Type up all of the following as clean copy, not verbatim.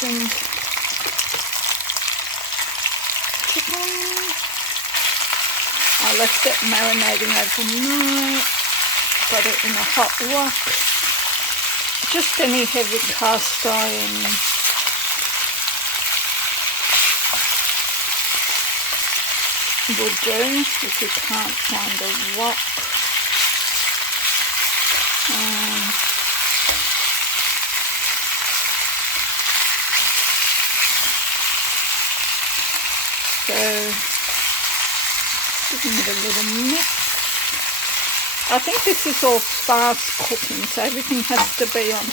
seasoned chicken. I left it marinating overnight. Got it in a hot wok. Just any heavy cast iron would do if you can't find a wok. So giving it a little mix. I think this is all fast cooking, so everything has to be on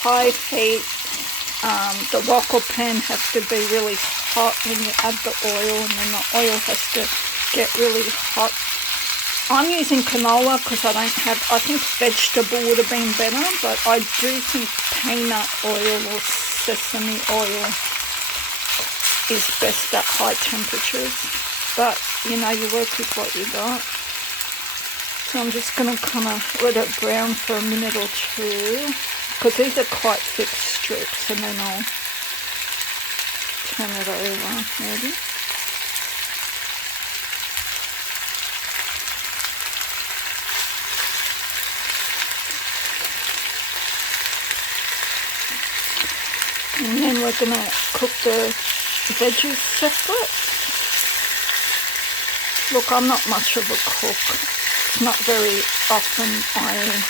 high heat. The wok or pan has to be really hot when you add the oil, and then the oil has to get really hot. I'm using canola because I think vegetable would have been better, but I do think peanut oil or sesame oil is best at high temperatures. But, you know, you work with what you got. So I'm just going to kind of let it brown for a minute or two, because these are quite thick strips, and then I'll turn it over maybe. And then we're going to cook the veggies separate. Look, I'm not much of a cook. It's not very often I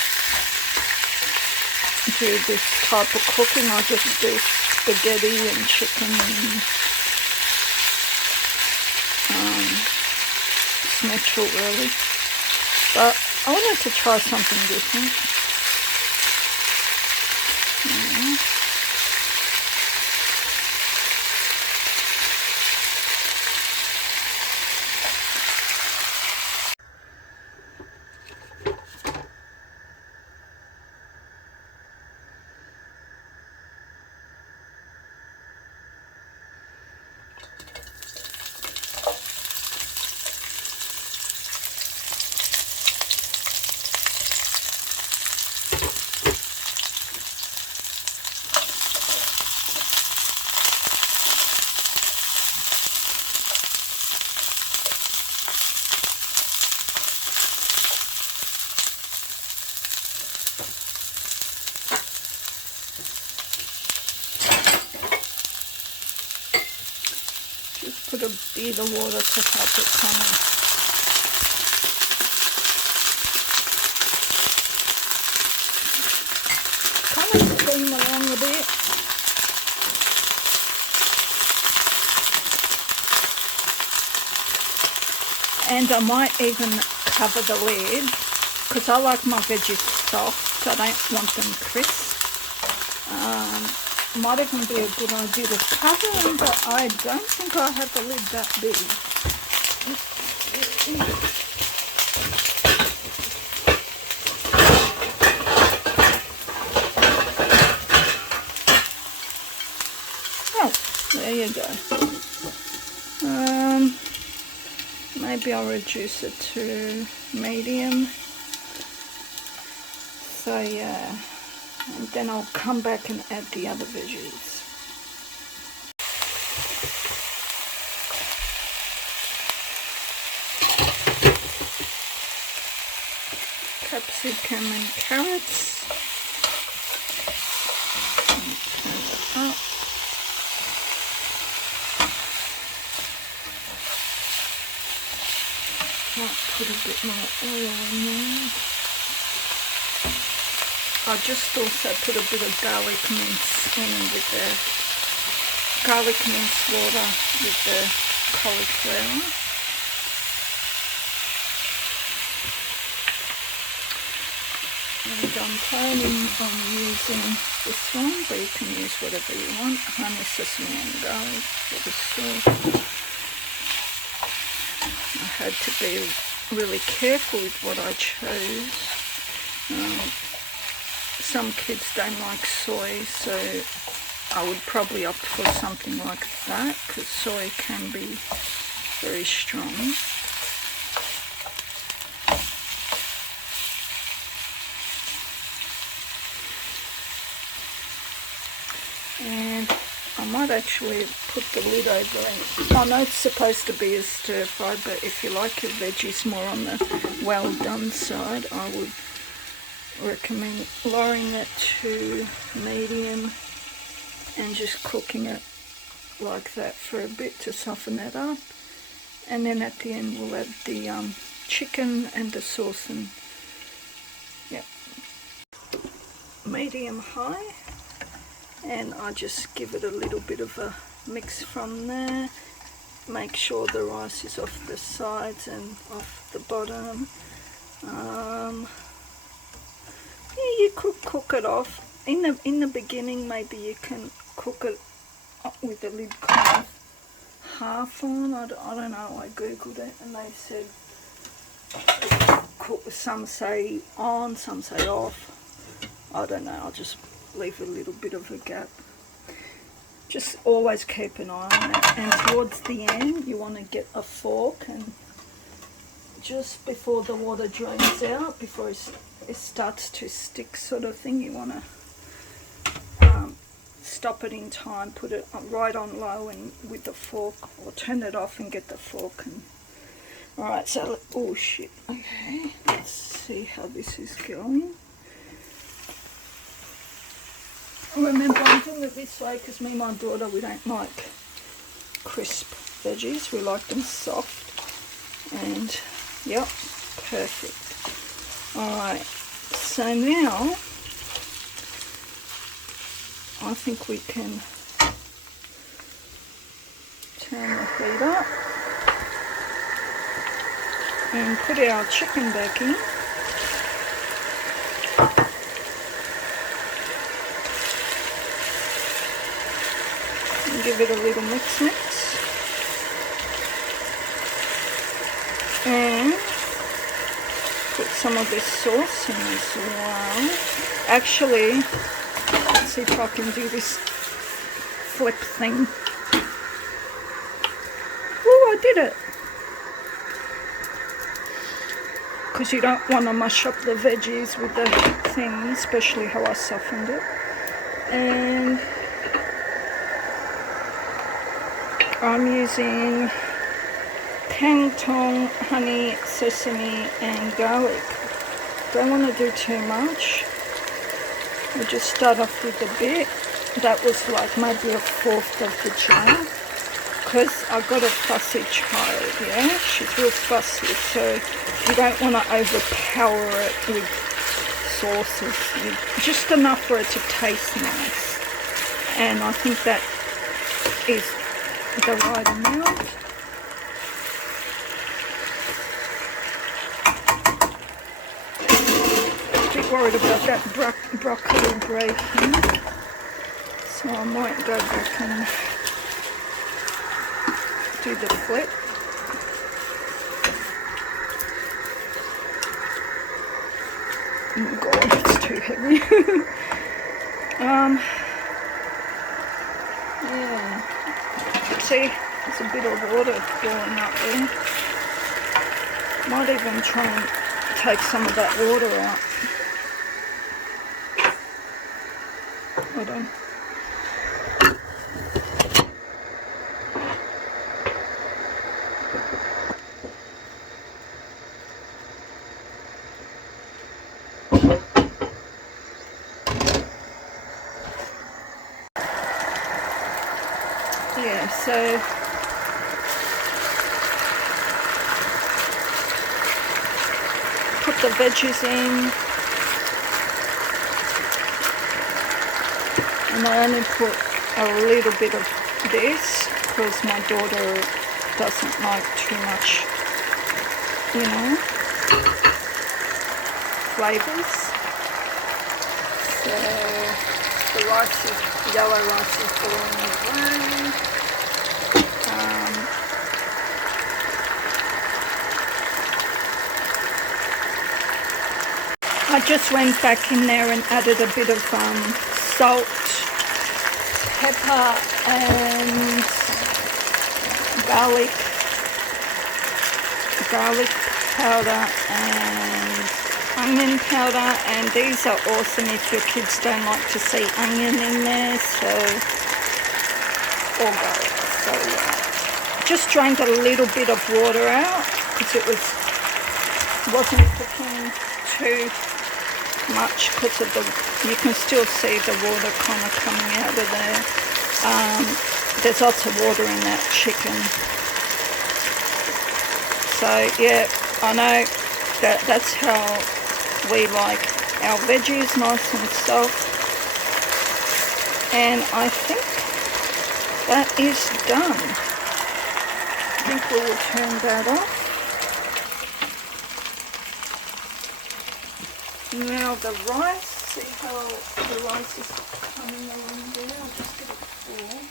do this type of cooking. I just do spaghetti and chicken and it's natural really. But I wanted to try something different. Put a bit of water to help it kind of steam along a bit. And I might even cover the lid, because I like my veggies soft, so I don't want them crisp. Might even be a good idea to cover them, but I don't think I have the lid that big. Oh, there you go. Maybe I'll reduce it to medium. So yeah. And then I'll come back and add the other veggies. Capsicum and carrots. And turn it up. Might put a bit more oil in there. I just also put a bit of garlic mince in with the garlic mince water with the cauliflower. And I'm planning on using this one, but you can use whatever you want. Honey, sesame and garlic for the soup. I had to be really careful with what I chose. Some kids don't like soy, so I would probably opt for something like that, because soy can be very strong. And might actually put the lid over it. I know it's supposed to be a stir fry, but if you like your veggies more on the well done side, I would recommend lowering it to medium and just cooking it like that for a bit to soften it up. And then at the end we'll add the chicken and the sauce, and yep, medium high. And I just give it a little bit of a mix from there. Make sure the rice is off the sides and off the bottom. Yeah, you could cook it off in the beginning. Maybe you can cook it with the lid kind of half on. I don't know. I googled it and they said some say on, some say off. I don't know. I'll just leave a little bit of a gap. Just always keep an eye on it. And towards the end you want to get a fork, and just before the water drains out, before it starts to stick sort of thing, you want to stop it in time, put it right on low and with the fork, or turn it off and get the fork. And alright, so oh shit, okay, let's see how this is going. Remember, I'm doing it this way because me and my daughter, we don't like crisp veggies, we like them soft. And yep, perfect. Alright, so now I think we can turn the heat up and put our chicken back in. And give it a little mix. And put some of this sauce in as well. Actually, let's see if I can do this flip thing. Oh, I did it! Because you don't want to mush up the veggies with the thing, especially how I softened it. And I'm using tang tong, honey, sesame and garlic. Don't want to do too much. We'll just start off with a bit. That was like maybe a fourth of the jar, because I've got a fussy child, yeah? She's real fussy, so you don't want to overpower it with sauces. Just enough for it to taste nice. And I think that is the right amount. A bit worried about that broccoli breaking, so I might go back and do the flip. Oh god, it's too heavy. Yeah. See, there's a bit of water going up there. Might even try and take some of that water out. Hold on. Yeah, so put the veggies in, and I only put a little bit of this because my daughter doesn't like too much, you know, flavours. So the rice is, yellow rice is boiling away. I just went back in there and added a bit of salt, pepper and garlic powder and onion powder, and these are awesome if your kids don't like to see onion in there. So or garlic. So just drained a little bit of water out because it wasn't cooking too much because of you can still see the water kind of coming out of there. There's lots of water in that chicken. So yeah, I know that's how we like our veggies, nice and soft. And I think that is done. I think we will turn that off. Now the rice, see how the rice is coming along there? I'll just get a fork.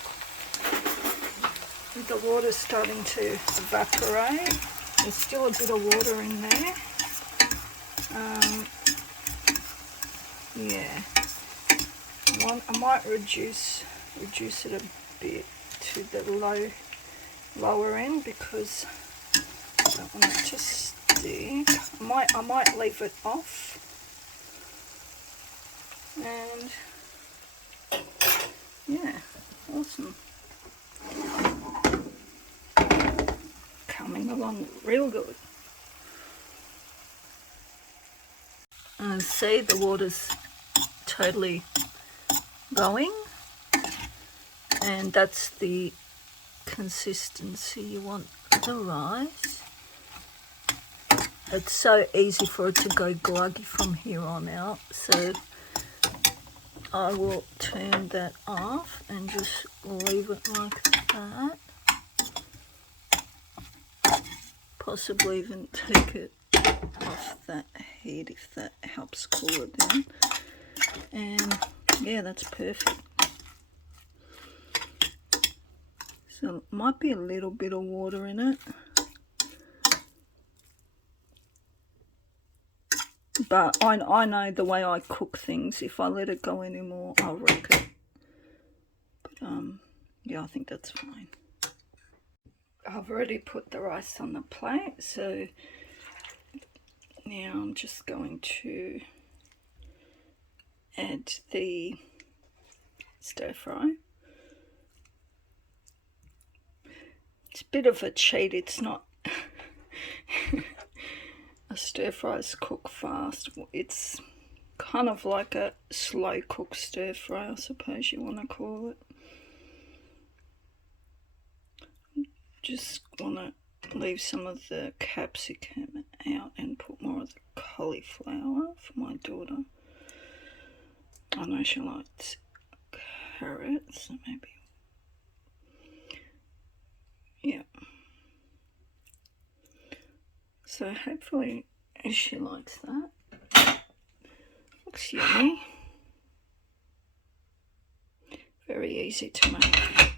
The water's starting to evaporate. There's still a bit of water in there. Yeah. I might reduce it a bit to the lower end because I don't want it to stick. I might leave it off. And yeah, awesome. Coming along real good. And see, the water's totally going, and that's the consistency you want the rice. It's so easy for it to go gluggy from here on out, so I will turn that off and just leave it like that. Possibly even take it off that heat if that helps cool it down. And yeah, that's perfect. So it might be a little bit of water in it, but I know the way I cook things. If I let it go anymore, I'll wreck it. But yeah, I think that's fine. I've already put the rice on the plate, so now I'm just going to add the stir fry. It's a bit of a cheat, it's not a stir fries cook fast. It's kind of like a slow cook stir fry, I suppose you want to call it. Just want to leave some of the capsicum out and put more of the cauliflower for my daughter. I know she likes carrots, so maybe, yeah. So hopefully she likes that. Looks yummy. Very easy to make.